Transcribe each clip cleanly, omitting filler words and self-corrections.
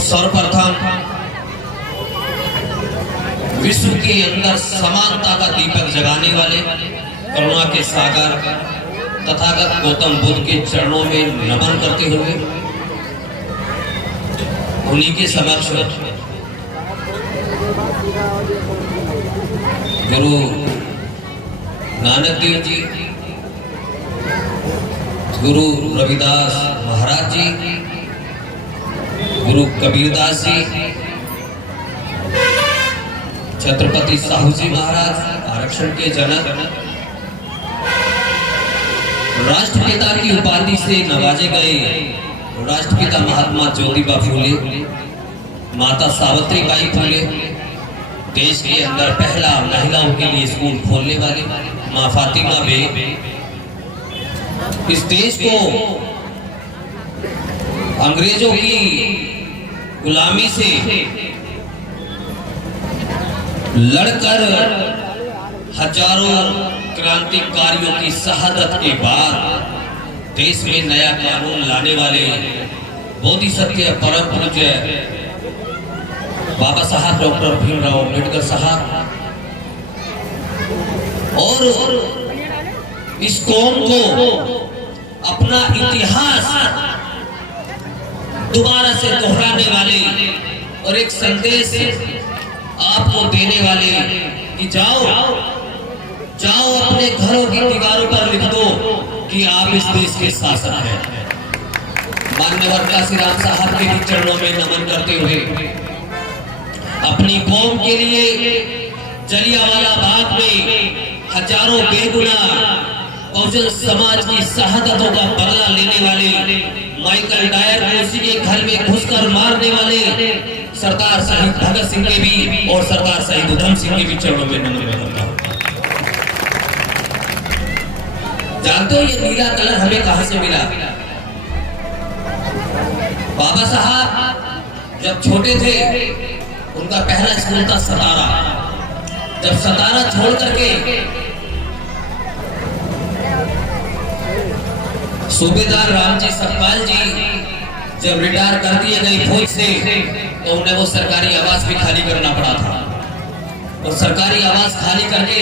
सर्वप्रथम विश्व के अंदर समानता का दीपक जगाने वाले करुणा के सागर तथागत गौतम बुद्ध के चरणों में नमन करते हुए उन्हीं के समक्ष गुरु नानक देव जी, गुरु रविदास महाराज जी, गुरु कबीरदास जी, छत्रपति साहू जी महाराज आरक्षण के जनक, राष्ट्रपिता की उपाधि से नवाजे गए राष्ट्रपिता महात्मा ज्योतिबा फूले, माता सावित्री बाई फूले, देश के अंदर पहला महिलाओं के लिए स्कूल खोलने वाले माँ फातिमा बेग, इस देश को अंग्रेजों की गुलामी से लड़कर हजारों क्रांतिकारियों की शहादत के बाद देश में नया कानून लाने वाले बोधिसत्व परम पूज्य बाबा साहब डॉक्टर भीमराव अम्बेडकर साहब और इस कौम को अपना इतिहास दोबारा से दोहराने वाले और एक संदेश आपको देने वाले कि जाओ अपने घरों की दीवारों पर लिख दो कि आप इस देश के शासक हैं। माननीय काशीराम साहब के भी चरणों में नमन करते हुए अपनी कौम के लिए जलियांवाला बाग में हजारों बेगुनाह बहुजन समाज की शहादतों का बदला लेने वाले माइकल डायर को उसी के घर में घुसकर मारने वाले सरदार शहीद भगत सिंह के भी और सरदार शहीद उधम सिंह के भी चरणों में नमन करता हूं। जानते हो ये नीला कलर हमें कहां से मिला? बाबा साहब जब छोटे थे उनका पहला स्कूल था सतारा। जब सतारा छोड़ करके सूबेदार रामजी सकपाल जी जब रिटायर कर दिए गए फौज से तो उन्हें वो सरकारी आवास भी खाली करना पड़ा था। और सरकारी आवास खाली करके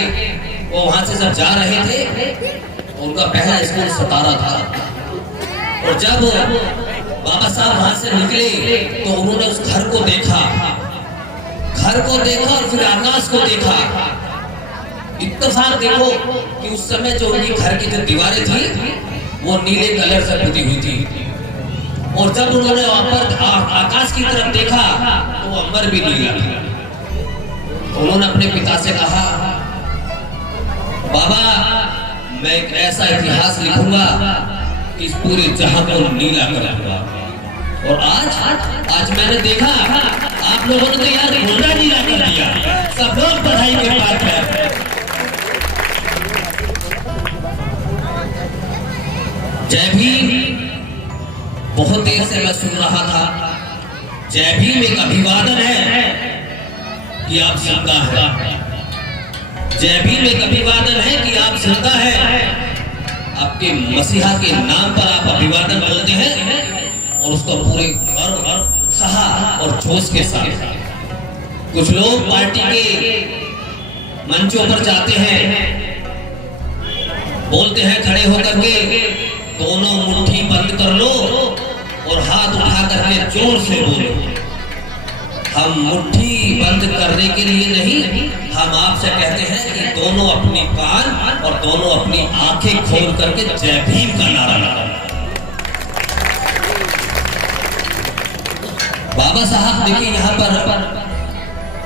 वो वहां से जब जा रहे थे उनका पहला स्कूल सतारा था। और जब बाबा साहब वहां से निकले तो उन्होंने उस घर को देखा और फिर आकाश को देखा। इत्तेफाक देखो कि उस समय जो उनकी घर की जो दीवारें थी वो नीले कलर से पुती हुई थी। और जब उन्होंने आकाश की तरफ देखा तो वो अंबर भी नीला था। तो उन्होंने अपने पिता से कहा, बाबा मैं एक ऐसा इतिहास लिखूंगा कि इस पूरे जहां को नीला कर दूंगा। और आज मैंने देखा आप लोगों ने तो यार घोड़ा नीला कर दिया। सब लोग बधाई के पात्र हैं। जय भीम बहुत देर से मैं सुन रहा था। जय भीम एक अभिवादन है कि आप जिंदा है। जय भीम एक अभिवादन है कि आप जिंदा है। आपके मसीहा के नाम पर आप अभिवादन बोलते हैं और उसको पूरे उत्साह और जोश के साथ। कुछ लोग पार्टी के मंचों पर जाते हैं, बोलते हैं खड़े होकर के दोनों मुट्ठी बंद कर लो और हाथ उठा करके जोर से बोलो। हम मुट्ठी बंद करने के लिए नहीं, हम आपसे कहते हैं कि दोनों अपनी कान और दोनों अपनी आंखें खोल करके जय भीम का नारा लगाओ। बाबा साहब देखिए यहाँ पर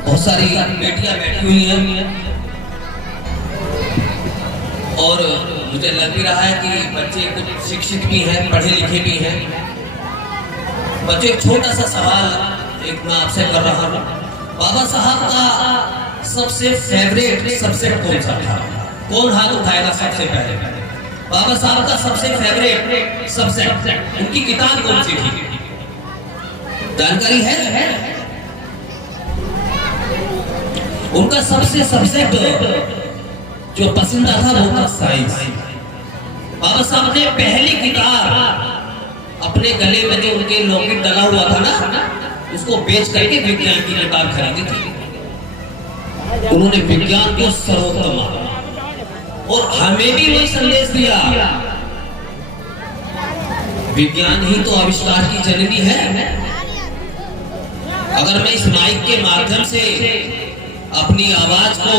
बहुत सारी बेटियां बैठी हुई हैं और मुझे लग भी रहा है कि बच्चे कुछ शिक्षित भी हैं, पढ़े लिखे भी हैं। बच्चे एक छोटा सा सवाल एक मैं आपसे कर रहा हूँ। बाबा साहब का सबसे फेवरेट सब्जेक्ट कौन सा था? कौन हाथ उठाएगा सबसे पहले? बाबा साहब का सबसे फेवरेट सब्जेक्ट उनकी किताब कौन सी थी? जानकारी है? उनका सबसे सब्जेक्ट जो पसंदीदा था वो था साइंस। बाबा साहब ने पहली किताब अपने गले में जो उनके लॉकेट डला हुआ था ना, उसको बेच करके विज्ञान की किताब खरीदी थी। उन्होंने विज्ञान को सर्वोत्तम माना और हमें भी वही संदेश दिया, विज्ञान ही तो आविष्कार की जननी है। अगर मैं इस माइक के माध्यम से अपनी आवाज को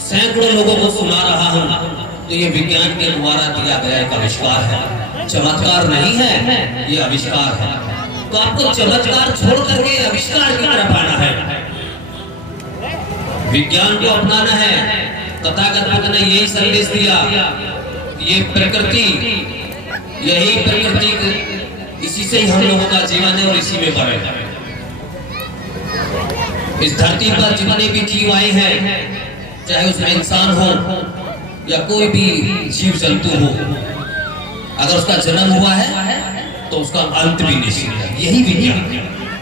सैकड़ों लोगों को सुना रहा हूं तो ये विज्ञान के द्वारा दिया गया एक आविष्कार है, चमत्कार नहीं है, ये आविष्कार है। तो आपको चमत्कार छोड़ करके आविष्कार की तरफ आना है, विज्ञान को अपनाना है। तथागत बुद्ध ने यही संदेश दिया, ये प्रकृति, यही प्रकृति, इसी से ही हम लोगों का जीवन है और इसी में बढ़ेगा। इस धरती पर जितने भी जीव आए हैं, चाहे उसमें इंसान हो या कोई भी जीव जंतु हो, अगर उसका जन्म हुआ है तो उसका अंत भी निश्चित है। यही विज्ञान,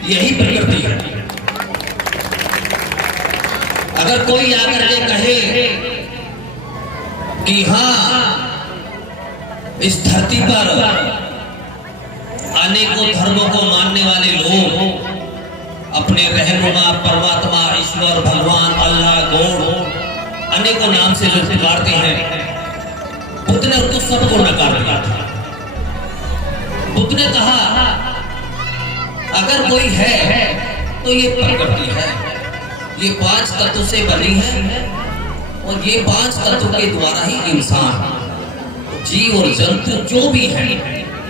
यही प्रकृति है। अगर कोई आकर के कहे कि हाँ इस धरती पर अनेकों धर्मों को मानने वाले लोग अपने रहनुमा परमात्मा ईश्वर भगवान अल्लाह गॉड अनेकों नाम से जो पुकारते हैं, बुद्ध ने उनको सबको नकार दिया था। बुद्ध ने कहा अगर कोई है तो ये प्रकृति है, ये 5 तत्व से बनी है और ये 5 तत्व के द्वारा ही इंसान, जीव और जंतु जो भी है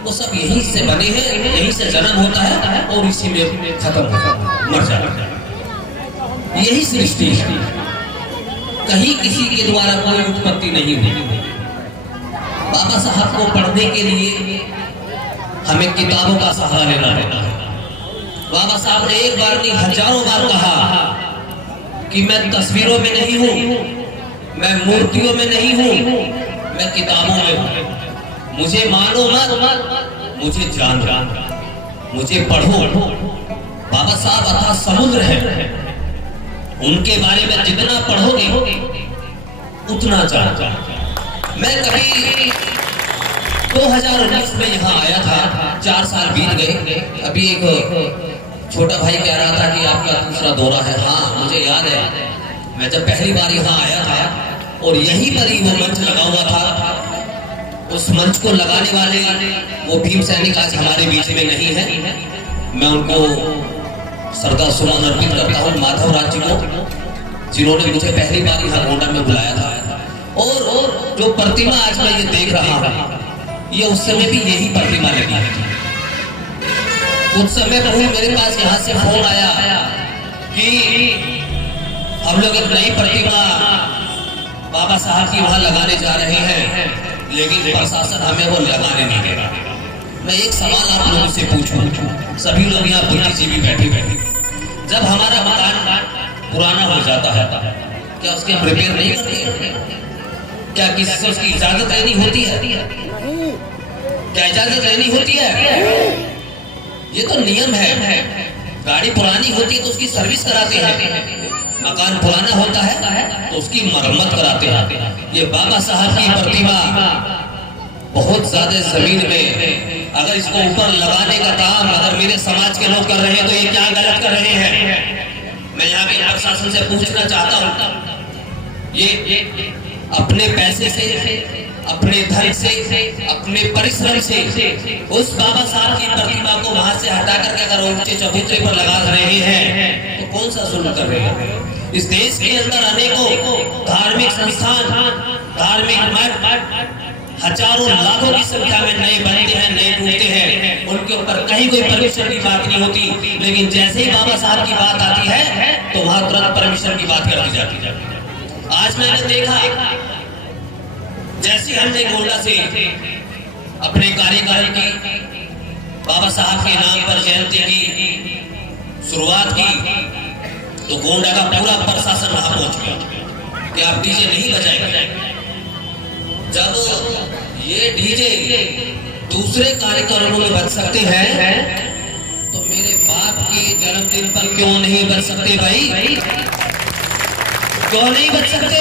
वो सब यहीं से बने हैं, यहीं से जन्म होता है और इसी में खत्म होता है, मर जाता है। यही सृष्टि है, कहीं किसी के द्वारा कोई उत्पत्ति नहीं हुई। बाबा साहब को पढ़ने के लिए हमें किताबों का सहारा लेना पड़ता है। बाबा साहब ने एक बार नहीं हजारों बार कहा कि मैं तस्वीरों में नहीं हूं, मैं मूर्तियों में नहीं हूं, मैं किताबों में हूं। मुझे मानो मत, मुझे जान, मुझे पढ़ो। बाबा साहब अथाह समुद्र है, उनके बारे में जितना पढ़ोगे उतना जान। मैं कभी 2019 में यहाँ आया था, 4 साल बीत गए। अभी एक छोटा भाई कह रहा था कि आपका दूसरा दौरा है। हाँ मुझे याद है, मैं जब पहली बार यहाँ आया था और यहीं पर ही वो मंच लगा हुआ था, उस मंच को लगाने वाले वो भीम सैनिक आज हमारे बीच में नहीं है। मैं उनको श्रद्धा सुमन अर्पित करता हूँ, माधव राज जी को, जिन्होंने मुझे पहली बार यहाँ गोंडा में बुलाया था। और जो प्रतिमा आज मैं ये देख रहा हूँ, ये उस समय भी यही प्रतिमा लगी है। कुछ समय पहले मेरे पास यहाँ से फोन आया कि हम लोग एक नई प्रतिमा बाबा साहब की वहां लगाने जा रहे हैं, लेकिन प्रशासन हमें वो लगाने नहीं दे रहा। मैं एक सवाल आप लोगों से पूछूं, सभी लोग यहाँ बुद्धिजीवी बैठे, जब हमारा मकान पुराना हो जाता है क्या उसके हम रिपेयर नहीं करते? क्या किसी से उसकी इजाजत लेनी होती है? क्या इजाजत लेनी होती है? ये तो नियम है। गाड़ी पुरानी होती है तो उसकी सर्विस कराते हैं, मकान पुराना होता है तो उसकी मरम्मत कराते हैं। ये बाबा साहब की प्रतिमा बहुत ज्यादा जमीन में, अगर इसको ऊपर लगाने का काम अगर मेरे समाज के लोग कर रहे हैं तो ये क्या गलत कर रहे हैं? मैं यहाँ के प्रशासन से पूछना चाहता हूँ, ये अपने पैसे से, अपने धन से, अपने परिश्रम से उस बाबा साहब की प्रतिमा को वहां से हटा करके अगर ऊंचे चबूतरे पर लगा रहे हैं तो कौन सा जुल्म कर रहे हैं? इस देश के अंदर अनेकों धार्मिक संस्थान, धार्मिक मठ हजारों लाखों की संख्या में नए बनते हैं, नए टूटते हैं, उनके ऊपर कहीं कोई परमिशन की बात नहीं होती। लेकिन जैसे ही बाबा साहब की बात आती है तो वहां तुरंत परमिशन की बात कर दी जाती है। आज मैंने देखा, जैसे हमने गोंडा से अपने कार्यकाल की बाबा साहब के नाम पर जयंती की शुरुआत की तो गोंडा का पूरा प्रशासन वहां पहुंच गया कि आप डीजे नहीं बजाएंगे। जब ये डीजे दूसरे कार्यक्रमों में बज सकते हैं तो मेरे बाप के जन्मदिन पर क्यों नहीं बज सकते भाई? क्यों नहीं बज सकते?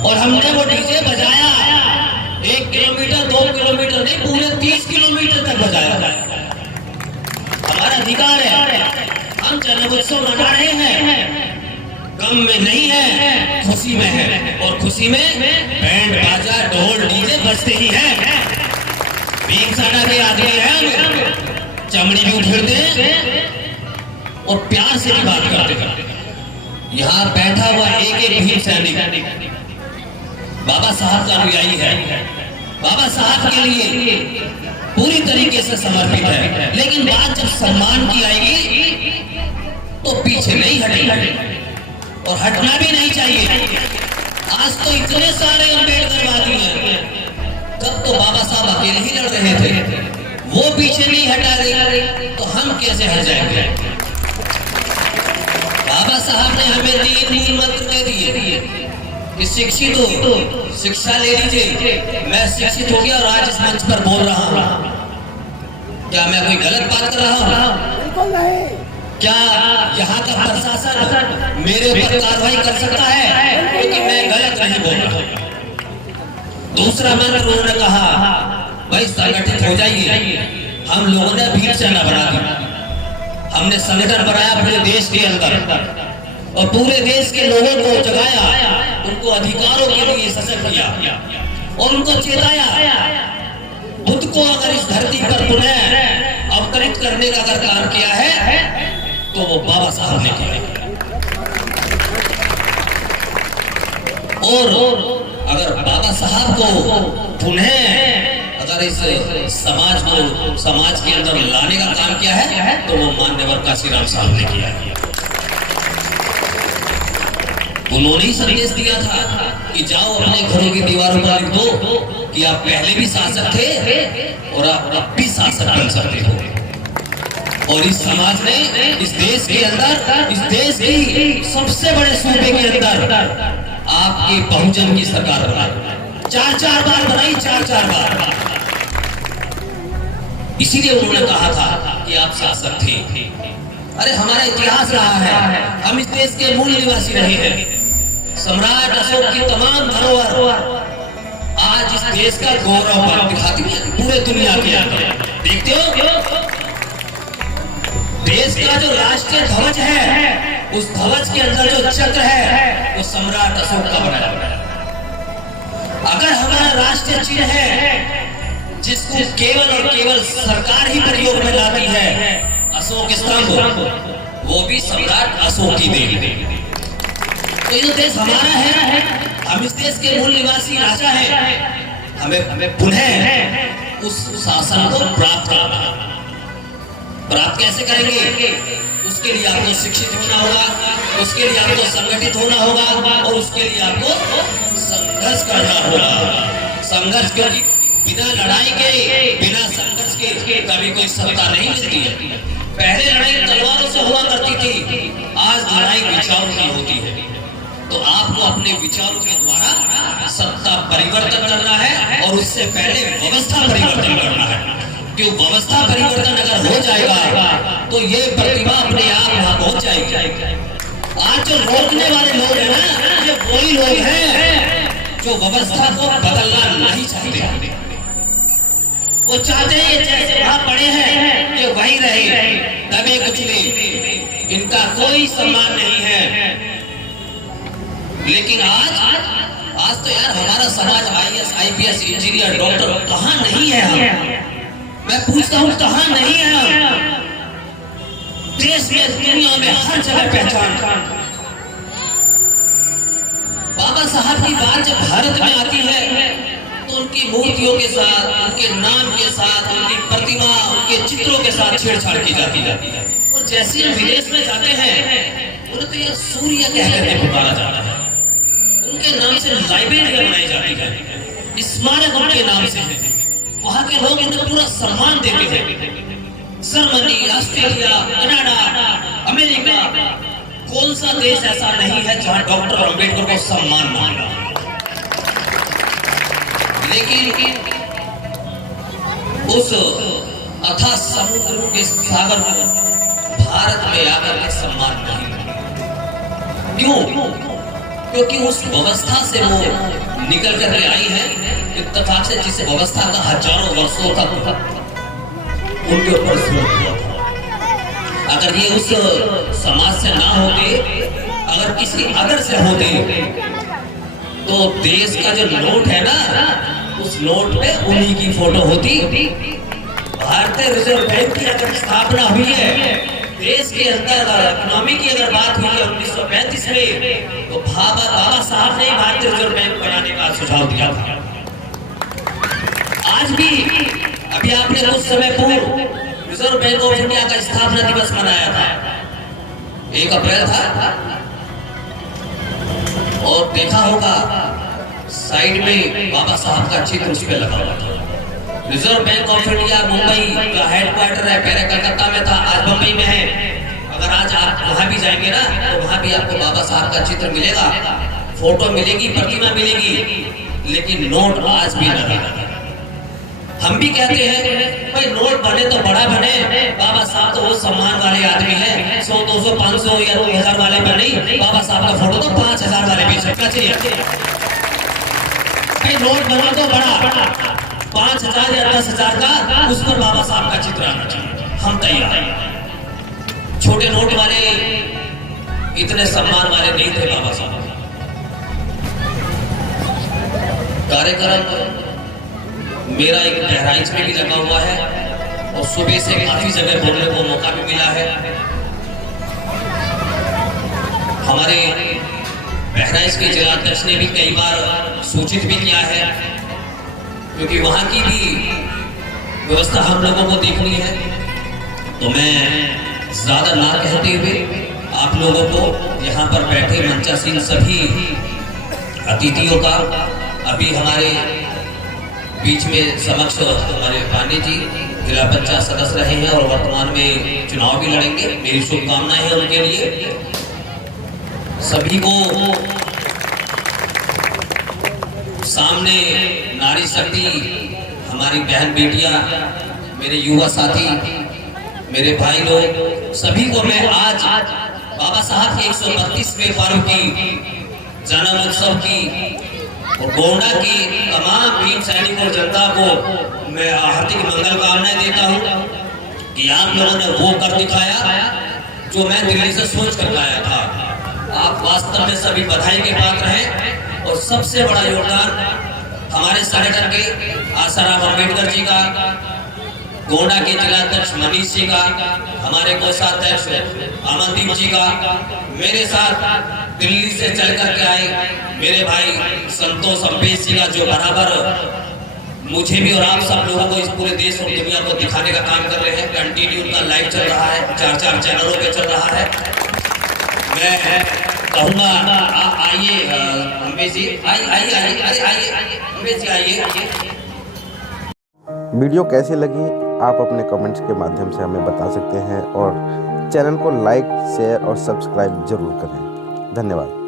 और हमने वो डीजे बजाया 1 किलोमीटर 2 किलोमीटर नहीं, पूरे 30 किलोमीटर तक बजाया। उत्सव मना रहे हैं, गम में नहीं है, खुशी में है। और खुशी में बैंड बाजा ढोल डीजे बजते ही है। भीमसाड़ा के आदमी हैं, चमड़ी भी उठेड़ते हैं और प्यार से भी बात करते हैं। यहाँ बैठा हुआ एक भीम सैनिक बाबा साहब का अनुयायी है, बाबा साहब के लिए पूरी तरीके से समर्पित है। लेकिन बात जब सम्मान की आएगी तो पीछे नहीं हटेगी और हटना भी नहीं चाहिए। आज तो इतने सारे अम्बेडकरवादी हैं, तब तो बाबा साहब अकेले ही लड़ रहे थे, वो पीछे नहीं हटा रहे तो हम कैसे हट जाएंगे। बाबा साहब ने हमें 3 मूल मंत्र दे दिए कि शिक्षित हो, शिक्षा ले लीजिए। मैं शिक्षित हो गया और आज इस मंच पर बोल रहा हूँ। क्या मैं कोई गलत बात कर रहा हूँ? बिल्कुल नहीं। क्या यहाँ का प्रशासन मेरे ऊपर कार्रवाई कर सकता है क्योंकि मैं गलत नहीं बोल रहा? दूसरा मंत्र उन्होंने कहा, भाई संगठित हो जाइए। हम लोगों ने भीम सेना बना दी, हमने संगठन बनाया पूरे देश के अंदर और पूरे देश के लोगों को जगाया, उनको अधिकारों के लिए सशक्त किया और उनको चेताया। बुद्ध को अगर इस धरती पर पुनः अवतरित करने का अगर काम किया है तो वो बाबा साहब ने किया। और अगर बाबा साहब को पुनः अगर इस समाज के अंदर लाने का काम किया है तो वो माननीय काशीराम साहब ने किया है। उन्होंने ही संदेश दिया था कि जाओ अपने घरों की दीवारों पर लिख दो कि आप पहले भी शासक थे और आप अब भी शासक बन सकते हो। और इस समाज ने इस देश के अंदर, इस देश की सबसे बड़े सूबे के अंदर आपके बहुजन की सरकार बनाई, 4 बार बनाई, 4 बार। इसीलिए उन्होंने कहा था कि आप शासक थे। अरे हमारा इतिहास रहा है, हम इस देश के मूल निवासी रहे हैं। सम्राट अशोक की तमाम धरोहर आज इस देश का गौरव दिखाती है पूरे दुनिया के अंदर। देखते हो देश का जो राष्ट्रीय ध्वज है, उस ध्वज के अंदर जो चक्र है वो सम्राट अशोक का बनाया है। अगर हमारा राष्ट्रीय चिन्ह है जिसको केवल और केवल सरकार ही प्रयोग में लाती है, अशोक स्तंभ, वो भी सम्राट अशोक की देन। तो ये देश हमारा है, हम इस देश के मूल निवासी राजा हैं। हमें पुनः उस शासन को प्राप्त करना। प्राप्त कैसे करेंगे? उसके लिए आपको शिक्षित होना होगा, उसके लिए आपको संगठित होना होगा और उसके लिए आपको संघर्ष करना होगा। संघर्ष क्योंकि बिना लड़ाई के, बिना संघर्ष के कभी कोई सत्ता नहीं मिलती है। पहले लड़ाई तलवारों से हुआ करती थी, आज लड़ाई विचारों की होती है। तो आपको अपने विचारों के द्वारा सत्ता परिवर्तन करना है और उससे पहले व्यवस्था परिवर्तन करना है। क्यों? व्यवस्था परिवर्तन अगर हो जाएगा तो ये प्रतिभा अपने आप यहाँ पहुंच जाएगी। आज जो रोकने वाले लोग हैं ना, ये वही लोग हैं जो व्यवस्था को बदलना नहीं चाहते। वो चाहते हैं जैसे वहां पड़े हैं कि वही रहे, दबे कुचले, इनका कोई सम्मान नहीं है। लेकिन आज तो यार हमारा समाज IAS, IPS, इंजीनियर, डॉक्टर कहाँ नहीं है? हम मैं पूछता हूँ कहाँ नहीं है हम? देश में, दुनिया में हर जगह पहचान। बाबा साहब की बात जब भारत में आती है तो उनकी मूर्तियों के साथ, उनके नाम के साथ, उनकी प्रतिमा, उनके चित्रों के साथ छेड़छाड़ की जाती है। और जैसे हम विदेश में जाते हैं उन्हें तो यह सूर्य कहकर के पुकारा जाता है। उनके नाम से लाइब्रेरियां बनाई जाती है, स्मारक उनके नाम से है। वहां के लोग इन्हें पूरा सम्मान देते हैं। जर्मनी, ऑस्ट्रेलिया, कनाडा, अमेरिका, कौन सा देश ऐसा नहीं है जहां डॉक्टर अम्बेडकर को सम्मान मिला? लेकिन उस अथाह समुद्र के सागर को भारत में आकर के सम्मान नहीं मिला। क्यों? क्योंकि उस व्यवस्था से वो निकल करके आई है, इत्तेफाक से जिस व्यवस्था का हजारों वर्षों तक उनके ऊपर जुल्म हुआ था। अगर ये उस समाज से ना होते, अगर किसी अदर से होते, तो देश का जो नोट है ना, उस नोट पे उन्हीं की फोटो होती। भारतीय रिजर्व बैंक की अगर स्थापना हुई है, देश के अंदर इकोनॉमी की अगर बात हुई है 1935 में, तो बाबा साहब ने भारतीय रिजर्व बैंक बनाने का सुझाव दिया था। आज भी अभी आपने कुछ समय पूर्व रिजर्व बैंक ऑफ इंडिया का स्थापना दिवस मनाया था, 1 अप्रैल था, और देखा होगा साइड में बाबा साहब का चित्र उस पर लगा हुआ था। Reserve bank of India Mumbai का हेडक्वार्टर है, पहले कलकत्ता में था, आज मुंबई में है। अगर आज आप वहां भी जाएंगे ना, तो वहां भी आपको बाबा साहब का चित्र मिलेगा, फोटो मिलेगी, प्रतिमा मिलेगी, लेकिन नोट आज भी नहीं लगा। हम भी कहते हैं भाई नोट बने तो बड़ा बने, बाबा साहब तो वो सम्मान वाले आदमी हैं, 100, 200, 500 या 2000 वाले पर नहीं, बाबा साहब का फोटो तो 5000 वाले भी सकना चाहिए। भाई नोट बना तो बड़ा, 5000 या 10,000 का, उस पर बाबा साहब का चित्र आना चाहिए, हम तैयार हैं। छोटे नोट वाले इतने सम्मान वाले नहीं थे बाबा साहब। कार्यक्रम मेरा एक बहराइच में भी लगा हुआ है, और सुबह से काफी जगह बोलने को मौका भी मिला है। हमारे बहराइच के जिलाध्यक्ष ने भी कई बार सूचित भी किया है, क्योंकि वहां की भी व्यवस्था हम लोगों को देखनी है। तो मैं ज्यादा ना कहते हुए आप लोगों को यहाँ पर बैठे मंचासीन सभी अतिथियों का, अभी हमारे बीच में समक्ष हमारे पांडे जी जिला पंचायत सदस्य रहे हैं और वर्तमान में चुनाव भी लड़ेंगे, मेरी शुभकामनाएं हैं उनके लिए। सभी को सामने नारी शक्ति, हमारी बहन बेटियां, मेरे युवा साथी, मेरे भाई लोग, सभी को मैं आज बाबा साहब के 132वें पर्व की, जन्म उत्सव की और गोंडा की तमाम वीर सैनिक और जनता को मैं हार्दिक मंगल कामनाएं देता हूं कि आप लोगों ने वो कर दिखाया जो मैं दिल्ली से सोच कर लाया था। आप वास्तव में सभी बधाई के पात्र हैं, और सबसे बड़ा योगदान हमारे संगठन के आसाराम अम्बेडकर जी का, गोंडा के जिलाध्यक्ष मनीष जी का, हमारे कोषाध्यक्ष अमनदीप जी का, मेरे साथ दिल्ली से चल करके आए मेरे भाई संतोष अम्बेश जी का, जो बराबर मुझे भी और आप सब लोगों को इस पूरे देश और दुनिया को दिखाने का काम कर रहे हैं। कंटिन्यू उनका लाइव चल रहा है, 4 चैनलों पे चल रहा है। मैं कहूँगा आइए अम्बेश जी, आइए अम्बेश जी, आइए। वीडियो कैसी लगी आप अपने कमेंट्स के माध्यम से हमें बता सकते हैं, और चैनल को लाइक, शेयर और सब्सक्राइब जरूर करें। धन्यवाद।